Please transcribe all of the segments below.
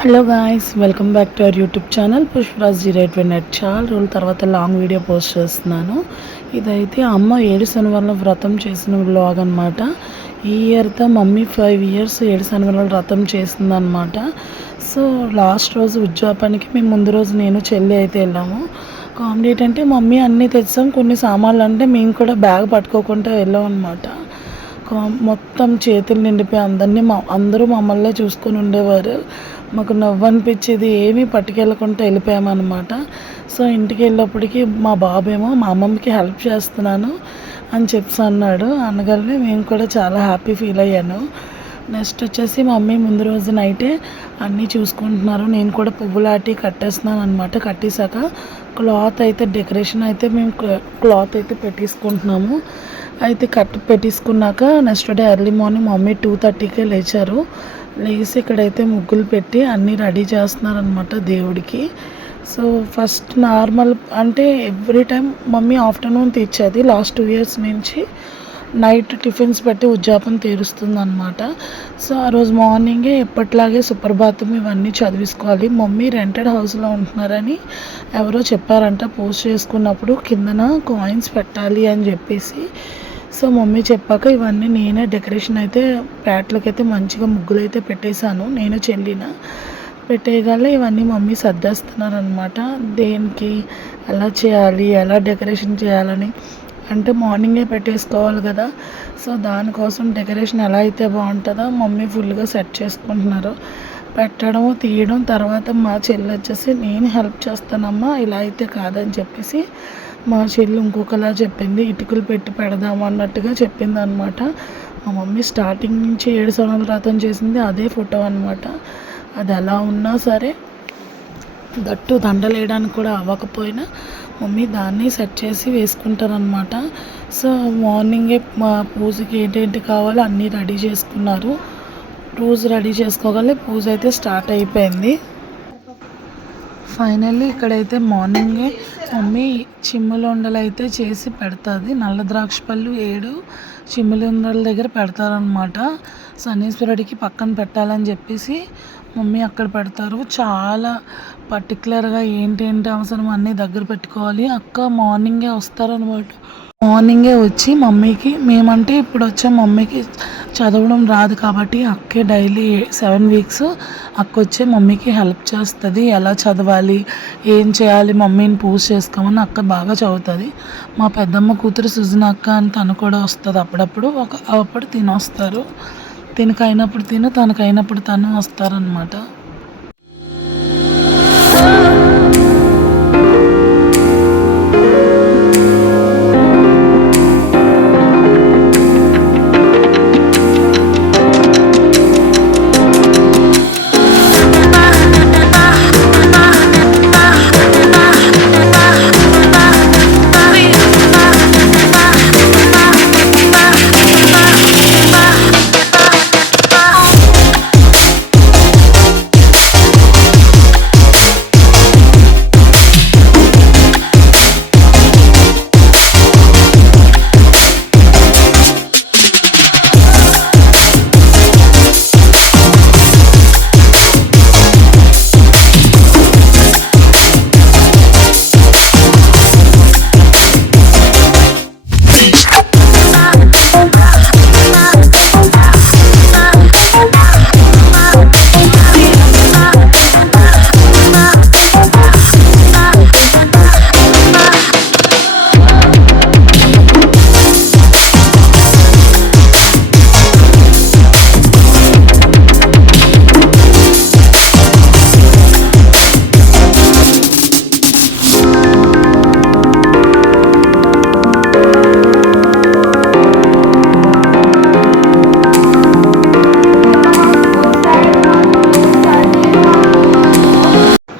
Hello guys, welcome back to our YouTube channel Pushparaj 089. చాలా రోజుల తర్వాత లాంగ్ వీడియో పోస్ట్ చేస్తున్నాను. ఇదైతే అమ్మ 7 శనివారాల వ్రతం చేసిన వ్లాగ్ అనమాట. ఈ ఇయర్తో మమ్మీ 5 ఇయర్స్ 7 శనివారాల వ్రతం చేసిందనమాట. సో లాస్ట్ రోజు ఉద్యోగానికి మేము ముందు రోజు నేను చెల్లి అయితే వెళ్ళాము. కామెడీ ఏంటంటే మమ్మీ అన్నీ తెచ్చాం, కొన్ని సామాన్లు అంటే మేము కూడా బ్యాగ్ పట్టుకోకుండా వెళ్ళాం అనమాట. మొత్తం చేతులు నిండిపోయి అందరూ మమ్మల్నే చూసుకొని ఉండేవారు. మాకు నవ్వు అనిపించేది, ఏమీ పట్టుకెళ్ళకుండా వెళ్ళిపోయామన్నమాట. సో ఇంటికి వెళ్ళేప్పటికి మా బాబేమో మా అమ్మమ్మకి హెల్ప్ చేస్తున్నాను అని చెప్పి అన్నాడు. అనగానే మేము కూడా చాలా హ్యాపీ ఫీల్ అయ్యాను. నెక్స్ట్ వచ్చేసి మమ్మీ ముందు రోజు నైటే అన్నీ చూసుకుంటున్నారు. నేను కూడా పువ్వులాటి కట్టేస్తున్నాను అనమాట. కట్టేశాక క్లాత్ అయితే డెకరేషన్ అయితే మేము క్లాత్ అయితే పెట్టేసుకుంటున్నాము. అయితే పెట్టేసుకున్నాక next day early morning mummy 2:30కే లేచారు. లేచి ఇక్కడైతే ముగ్గులు పెట్టి అన్నీ రెడీ చేస్తున్నారనమాట దేవుడికి. సో ఫస్ట్ నార్మల్ అంటే ఎవ్రీ టైం మమ్మీ ఆఫ్టర్నూన్ తీర్చేది. లాస్ట్ 2 ఇయర్స్ నుంచి నైట్ టిఫిన్స్ పెట్టి ఉద్యాపన తీరుస్తుంది అనమాట. సో ఆ రోజు మార్నింగే ఎప్పట్లాగే సుప్రభాతం ఇవన్నీ చదివించుకోవాలి. మమ్మీ రెంటెడ్ హౌస్లో ఉంటున్నారని ఎవరో చెప్పారంట. పోస్ట్ చేసుకున్నప్పుడు కిందన కాయిన్స్ పెట్టాలి అని చెప్పేసి. సో మమ్మీ చెప్పాక ఇవన్నీ నేనే డెకరేషన్ అయితే ప్యాట్లకైతే మంచిగా ముగ్గులు అయితే పెట్టేశాను. నేను చెల్లిన పెట్టేయగల ఇవన్నీ మమ్మీ సర్దేస్తున్నారనమాట. దేనికి ఎలా చేయాలి, ఎలా డెకరేషన్ చేయాలని అంటే మార్నింగే పెట్టేసుకోవాలి కదా. సో దానికోసం డెకరేషన్ ఎలా అయితే బాగుంటుందో మమ్మీ ఫుల్గా సెట్ చేసుకుంటున్నారు. పెట్టడం తీయడం తర్వాత మా చెల్లి వచ్చేసి నేను హెల్ప్ చేస్తానమ్మా, ఇలా అయితే కాదని చెప్పేసి మా చెల్లి ఇంకొకలా చెప్పింది. ఇటుకలు పెట్టి పెడదాము అన్నట్టుగా చెప్పింది అనమాట. మా మమ్మీ స్టార్టింగ్ నుంచి 7 సంవత్సరాల వ్రతం చేసింది అదే ఫోటో అనమాట. అది ఎలా ఉన్నా సరే దట్టు దండలు వేయడానికి కూడా అవ్వకపోయినా మమ్మీ దాన్ని సెట్ చేసి వేసుకుంటారనమాట. సో మార్నింగే మా పూజకి ఏంటేంటి కావాలో అన్నీ రెడీ చేసుకున్నారు. రోజు రెడీ చేసుకోగలే పూజ అయితే స్టార్ట్ అయిపోయింది. ఫైనల్లీ ఇక్కడైతే మార్నింగే మమ్మీ చిమ్ములుండలు అయితే చేసి పెడుతుంది. నల్ల ద్రాక్ష పళ్ళు 7 చిమ్ములుండల దగ్గర పెడతారనమాట. శనీశ్వరుడికి పక్కన పెట్టాలని చెప్పేసి మమ్మీ అక్కడ పెడతారు. చాలా పర్టికులర్గా ఏంటేంటి అవసరం అన్నీ దగ్గర పెట్టుకోవాలి. అక్క మార్నింగే వస్తారనమాట. మార్నింగే వచ్చి మమ్మీకి, మేమంటే ఇప్పుడు వచ్చే మమ్మీకి చదవడం రాదు కాబట్టి అక్కే డైలీ 7 వీక్స్ అక్క వచ్చే మమ్మీకి హెల్ప్ చేస్తుంది. ఎలా చదవాలి, ఏం చేయాలి, మమ్మీని పూజ చేసుకోమని అక్క బాగా చదువుతుంది. మా పెద్దమ్మ కూతురు సుజన అక్క అని తను కూడా వస్తుంది అప్పుడప్పుడు. అప్పుడు తినొస్తారు. తినకైనప్పుడు తనకైనప్పుడు తను వస్తారనమాట.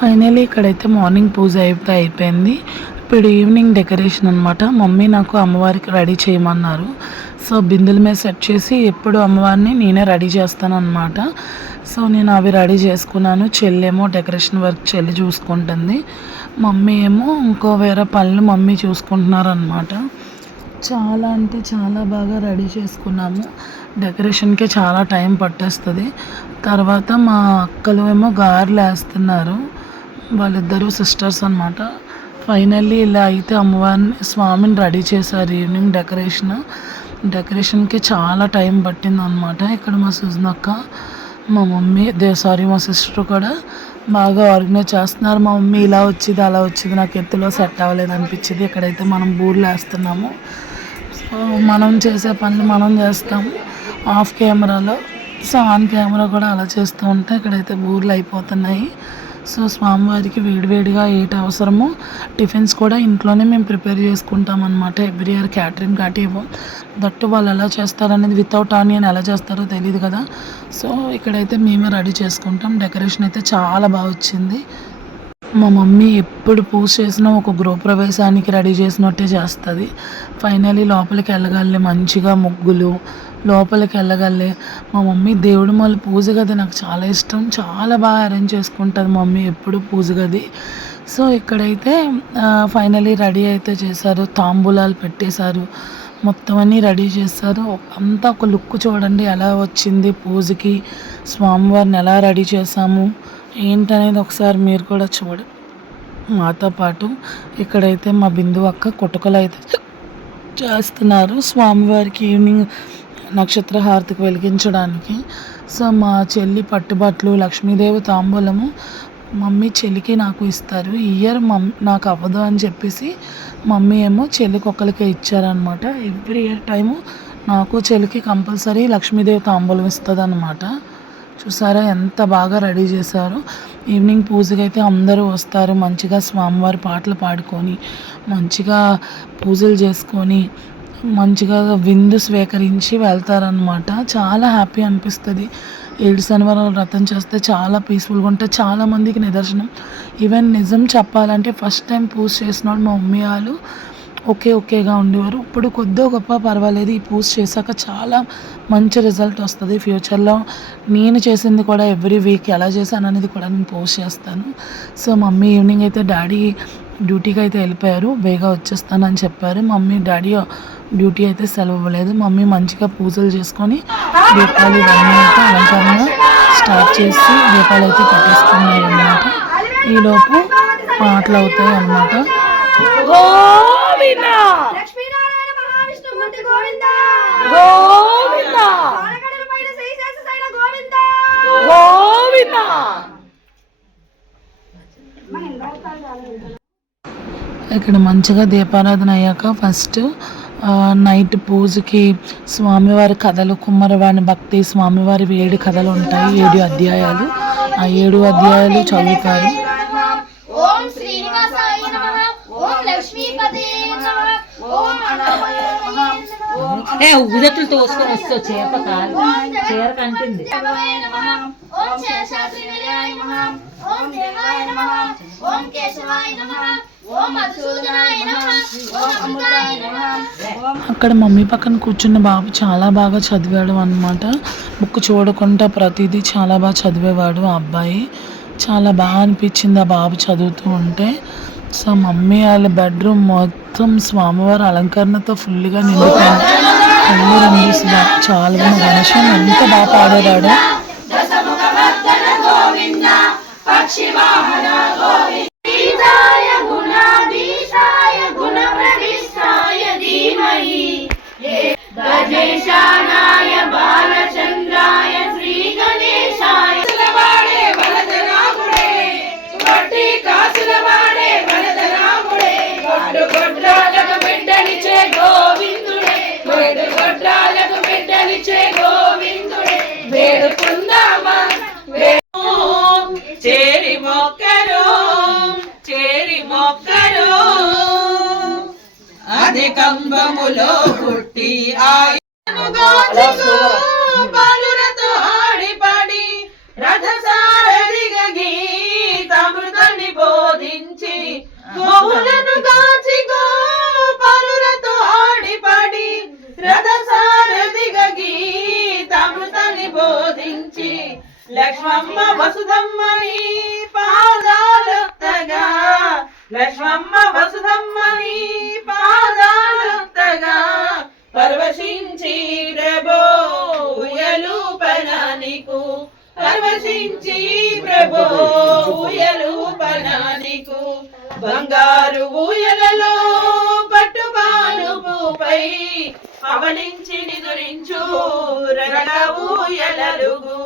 ఫైనలీ ఇక్కడైతే మార్నింగ్ పూజ అయిపోయింది. ఇప్పుడు ఈవినింగ్ డెకరేషన్ అనమాట. మమ్మీ నాకు అమ్మవారికి రెడీ చేయమన్నారు. సో బిందుల మీద సెట్ చేసి ఎప్పుడు అమ్మవారిని నేనే రెడీ చేస్తానన్నమాట. సో నేను అవి రెడీ చేసుకున్నాను. చెల్లేమో డెకరేషన్ వర్క్ చెల్లి చూసుకుంటుంది. మమ్మీ ఏమో ఇంకో వేరే పనులు మమ్మీ చూసుకుంటున్నారు అనమాట. చాలా అంటే చాలా బాగా రెడీ చేసుకున్నాము. డెకరేషన్‌కే చాలా టైం పట్టేస్తది. తర్వాత మా అక్కలు ఏమో గారెలు ఏస్తున్నారు. వాళ్ళిద్దరూ సిస్టర్స్ అనమాట. ఫైనల్లీ ఇలా అయితే అమ్మవారిని స్వామిని రెడీ చేశారు ఈవినింగ్ డెకరేషన్‌కి చాలా టైం పట్టిందనమాట. ఇక్కడ మా సుజనక్క, మా మమ్మీ మా సిస్టర్ కూడా బాగా ఆర్గనైజ్ చేస్తున్నారు. మా మమ్మీ ఇలా వచ్చింది అలా వచ్చింది నాకు ఎత్తులో సెట్ అవ్వలేదు అనిపించింది. ఇక్కడైతే మనం బూర్లు వేస్తున్నాము. సో మనం చేసే పనులు మనం చేస్తాము ఆఫ్ కెమెరాలో. సో ఆన్ కెమెరా కూడా అలా చేస్తూ ఉంటే ఇక్కడైతే బూర్లు అయిపోతున్నాయి. సో స్వామివారికి వేడివేడిగా ఏటి అవసరమో టిఫిన్స్ కూడా ఇంట్లోనే మేము ప్రిపేర్ చేసుకుంటాం అనమాట. ఎవ్రీ ఇయర్ క్యాటరింగ్ కాటి ఇవ్వం. దట్టు వాళ్ళు ఎలా చేస్తారనేది వితౌట్ ఆనియన్ ఎలా చేస్తారో తెలియదు కదా. సో ఇక్కడైతే మేమే రెడీ చేసుకుంటాం. డెకరేషన్ అయితే చాలా బాగా వచ్చింది. మా మమ్మీ ఎప్పుడు పూజ చేసినా ఒక గృహప్రవేశానికి రెడీ చేసినట్టే చేస్తుంది. ఫైనలీ లోపలికి వెళ్ళగాలి మంచిగా ముగ్గులు లోపలికి వెళ్ళగాలి. మా మమ్మీ దేవుడి మళ్ళీ పూజ గది నాకు చాలా ఇష్టం. చాలా బాగా అరేంజ్ చేసుకుంటుంది మమ్మీ ఎప్పుడు పూజ గది. సో ఇక్కడైతే ఫైనలీ రెడీ అయితే చేశారు. తాంబూలాలు పెట్టేశారు. మొత్తం అన్నీ రెడీ చేశారు. అంతా ఒక లుక్ చూడండి ఎలా వచ్చింది పూజకి. స్వామివారిని ఎలా రెడీ చేశాము ఏంటనేది ఒకసారి మీరు కూడా మాతో పాటు. ఇక్కడైతే మా బిందు అక్క కుటుకలు అయితే చేస్తున్నారు స్వామివారికి ఈవినింగ్ నక్షత్ర హారతికి వెలిగించడానికి. సో మా చెల్లి పట్టుబట్లు లక్ష్మీదేవి తాంబూలము మమ్మీ చెల్లికి నాకు ఇస్తారు. ఈ ఇయర్ నాకు అవ్వదు అని చెప్పేసి మమ్మీ ఏమో చెల్లికి ఒక్కరికే ఇచ్చారనమాట. ఎవ్రీ ఇయర్ టైము నాకు చెల్లికి కంపల్సరీ లక్ష్మీదేవి తాంబూలం ఇస్తుంది అనమాట. చూసారా ఎంత బాగా రెడీ చేశారు. ఈవినింగ్ పూజకి అయితే అందరూ వస్తారు. మంచిగా స్వామివారి పాటలు పాడుకొని మంచిగా పూజలు చేసుకొని మంచిగా విందు స్వీకరించి వెళ్తారనమాట. చాలా హ్యాపీ అనిపిస్తుంది. 7 శనివారాలు వ్రతం చేస్తే చాలా పీస్ఫుల్గా ఉంటుంది. చాలామందికి నిదర్శనం. ఈవెన్ నిజం చెప్పాలంటే ఫస్ట్ టైం పూజ చేసిన వాళ్ళు మా మమ్మీ వాళ్ళు ఓకేగా ఉండేవారు. ఇప్పుడు కొద్దో గొప్ప పర్వాలేదు. ఈ పూజ చేశాక చాలా మంచి రిజల్ట్ వస్తుంది. ఫ్యూచర్లో నేను చేసింది కూడా ఎవ్రీ వీక్ ఎలా చేశాను అనేది కూడా నేను పోస్ట్ చేస్తాను. సో మమ్మీ ఈవినింగ్ అయితే డాడీ డ్యూటీకి అయితే వెళ్ళిపోయారు. బేగా వచ్చేస్తానని చెప్పారు. డాడీ డ్యూటీ అయితే సెలవు ఇవ్వలేదు. మమ్మీ మంచిగా పూజలు చేసుకొని దీపాలు ఇవన్నీ అయితే అలంకరణ స్టార్ట్ చేసి దీపాలు అయితే పెట్టేసుకున్నారు అన్నమాట. ఈలోపు పాటలు అవుతాయి అన్నమాట. ఇక్కడ మంచిగా దీపారాధన అయ్యాక ఫస్ట్ నైట్ పూజకి స్వామివారి కథలు కుమ్మరవాణి భక్తి స్వామివారి 7 కథలు ఉంటాయి. 7 అధ్యాయాలు. ఆ 7 అధ్యాయాలు చదువుతారు. ఉదట్లు తోసుకొని వస్తావు చేప కాదు చీర కంటుంది. అక్కడ మమ్మీ పక్కన కూర్చున్న బాబు చాలా బాగా చదివాడు అన్నమాట. బుక్ చూడకుండా ప్రతిదీ చాలా బాగా చదివేవాడు ఆ అబ్బాయి. చాలా బాగా అనిపించింది ఆ బాబు చదువుతూ ఉంటే. సో మమ్మీ వాళ్ళ బెడ్రూమ్ మొత్తం స్వామివారి అలంకరణతో ఫుల్గా నిండిపోయింది. అన్ని రంగులు చాలా గణేశం ఎంత బాగా పాడాడు. కంబములో పుట్టి బాలురతో ఆడిపాడి రథసారథిగా గీతామృతాన్ని బోధించి గోవులను గాచి బాలురతో ఆడిపాడి రథసారథిగా గీతామృతాన్ని బోధించి లక్ష్మమ్మ వసుధమ్మని పాదాలొత్తగా లక్ష్మమ్మ వసుధమ్మని పాదాలొత్తగా బంగారు ఊయలలో పట్టుపానుపై పవలించి నిదురించు రంగ ఊయలలుగు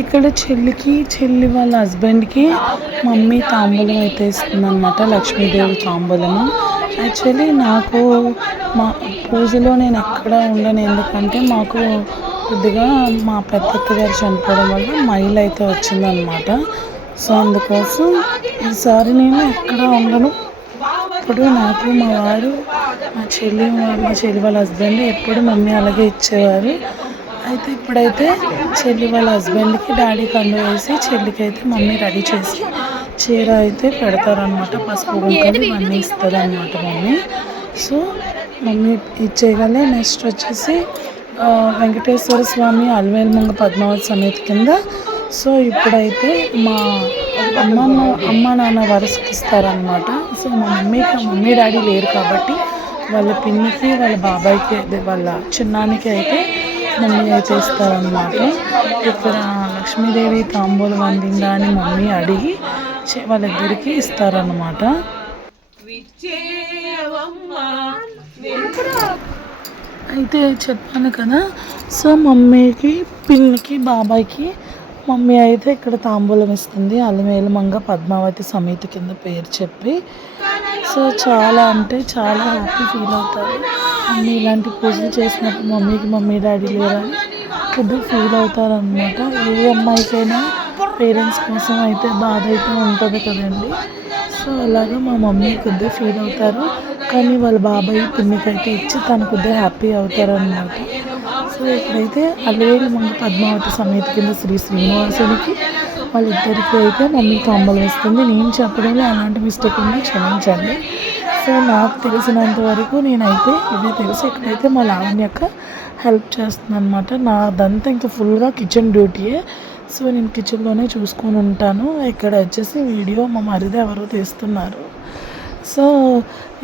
ఇక్కడ చెల్లి వాళ్ళ హస్బెండ్కి మమ్మీ తాంబూలం అయితే ఇస్తుంది అనమాట, లక్ష్మీదేవి తాంబూలము. యాక్చువల్లీ నాకు మా పూజలో నేను ఎక్కడ ఉండను, ఎందుకంటే మాకు కొద్దిగా మా పెద్దత్త గారు చనిపోవడం వల్ల మైల్ అయితే వచ్చిందనమాట. సో అందుకోసం ఈసారి నేను ఎక్కడ ఉండను. ఇప్పుడు నాకు మా వారు మా చెల్లి వాళ్ళ హస్బెండ్ ఎప్పుడు మమ్మీ అలాగే ఇచ్చేవారు. అయితే ఇప్పుడైతే చెల్లి వాళ్ళ హస్బెండ్కి డాడీ కండు వేసి చెల్లికి అయితే మమ్మీ రెడీ చేసి చీర అయితే పెడతారనమాట. పసుపు గుంటలు అన్నీ ఇస్తుంది అనమాట మమ్మీ. సో మమ్మీ ఇచ్చేయగలే. నెక్స్ట్ వచ్చేసి వెంకటేశ్వర స్వామి అలవేలుమంగ పద్మావతి సమేత కింద. సో ఇప్పుడైతే మా అమ్మ నాన్న వరుసకి ఇస్తారనమాట. సో మా మమ్మీ డాడీ లేరు కాబట్టి వాళ్ళ పిన్నికి వాళ్ళ బాబాయ్కి వాళ్ళ చిన్నానికి అయితే మమ్మీ అయితే ఇస్తారనమాట. ఇక్కడ లక్ష్మీదేవి తాంబూలం అందిందా అని మమ్మీ అడిగి వాళ్ళిద్దరికి ఇస్తారనమాట. అయితే చెప్పాను కదా, సో మమ్మీకి పిన్నికి బాబాయ్కి మమ్మీ అయితే ఇక్కడ తాంబూలం ఇస్తుంది, అలమేలుమంగ పద్మావతి సమేత కింద పేరు చెప్పి. సో చాలా అంటే చాలా హ్యాపీ ఫీల్ అవుతారు. మమ్మీ ఇలాంటి పూజలు చేసినప్పుడు మమ్మీ డాడీ లేరని కొద్దిగా ఫీల్ అవుతారనమాట. ఏ అమ్మాయికైనా పేరెంట్స్ కోసం అయితే బాధ అయితే ఉంటుంది కదండి. సో అలాగా మా మమ్మీ కొద్దిగా ఫీల్ అవుతారు, కానీ వాళ్ళ బాబాయ్ పిన్నికి అయితే ఇచ్చి తను కొద్దిగా హ్యాపీ అవుతారనమాట. సో ఇక్కడైతే అలవేలుమంగ పద్మావతి సమేత కింద శ్రీ శ్రీనివాసునికి వాళ్ళిద్దరికీ అయితే మమ్మీ తాంబూలం ఇస్తుంది. నేను చెప్పడంలో అలాంటి మిస్టేక్ ఉంటే క్షమించండి. సో నాకు తెలిసినంత వరకు నేనైతే ఇదే తెలుసు. ఇక్కడైతే మా లావణ్యక్క హెల్ప్ చేస్తుంది అనమాట. నాదంతా ఇంకా ఫుల్గా కిచెన్ డ్యూటీయే. సో నేను కిచెన్లోనే చూసుకొని ఉంటాను. ఇక్కడ వచ్చేసి వీడియో మా మరిది ఎవరో తీస్తున్నారు. సో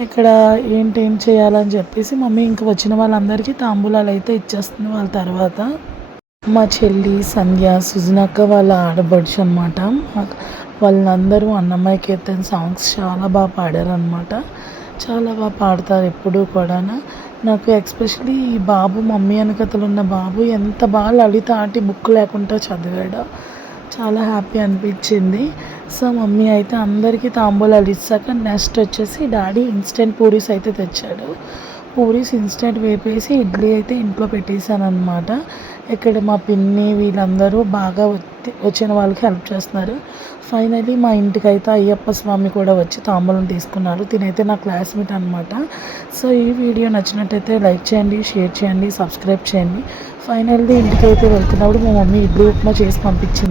ఇక్కడ ఏం చేయాలని చెప్పేసి మమ్మీ ఇంకా వచ్చిన వాళ్ళందరికీ తాంబూలాలు అయితే ఇచ్చేస్తుంది. వాళ్ళ తర్వాత మా చెల్లి సంధ్య సుజనక్క వాళ్ళ ఆడబడుచు అనమాట. వాళ్ళందరూ అన్నమయ్య కీర్తన సాంగ్స్ చాలా బాగా పాడారనమాట. చాలా బాగా పాడతారు ఎప్పుడూ కూడా. నాకు ఎస్పెషలీ ఈ బాబు మమ్మీ వెనకతలు ఉన్న బాబు ఎంత బాగా లలిత ఆటి బుక్ లేకుండా చదివాడు. చాలా హ్యాపీ అనిపించింది. సో మమ్మీ అయితే అందరికీ తాంబూలాలు ఇచ్చాక నెక్స్ట్ వచ్చేసి డాడీ ఇన్స్టెంట్ పూరీస్ అయితే తెచ్చాడు. పూరీస్ ఇన్స్టెంట్ వేపేసి ఇడ్లీ అయితే ఇంట్లో పెట్టేశాను అనమాట. ఇక్కడ మా పిన్ని వీళ్ళందరూ బాగా వచ్చిన వాళ్ళకి హెల్ప్ చేస్తున్నారు. ఫైనలీ మా ఇంటికి అయితే అయ్యప్ప స్వామి కూడా వచ్చి తాంబూలం తీసుకున్నారు. తినైతే నా క్లాస్మేట్ అనమాట. సో ఈ వీడియో నచ్చినట్టయితే లైక్ చేయండి, షేర్ చేయండి, సబ్స్క్రైబ్ చేయండి. ఫైనల్లీ ఇంటికి అయితే వెళ్తున్నప్పుడు మా మమ్మీ ఇడ్లీ ఉప్మా చేసి పంపించింది.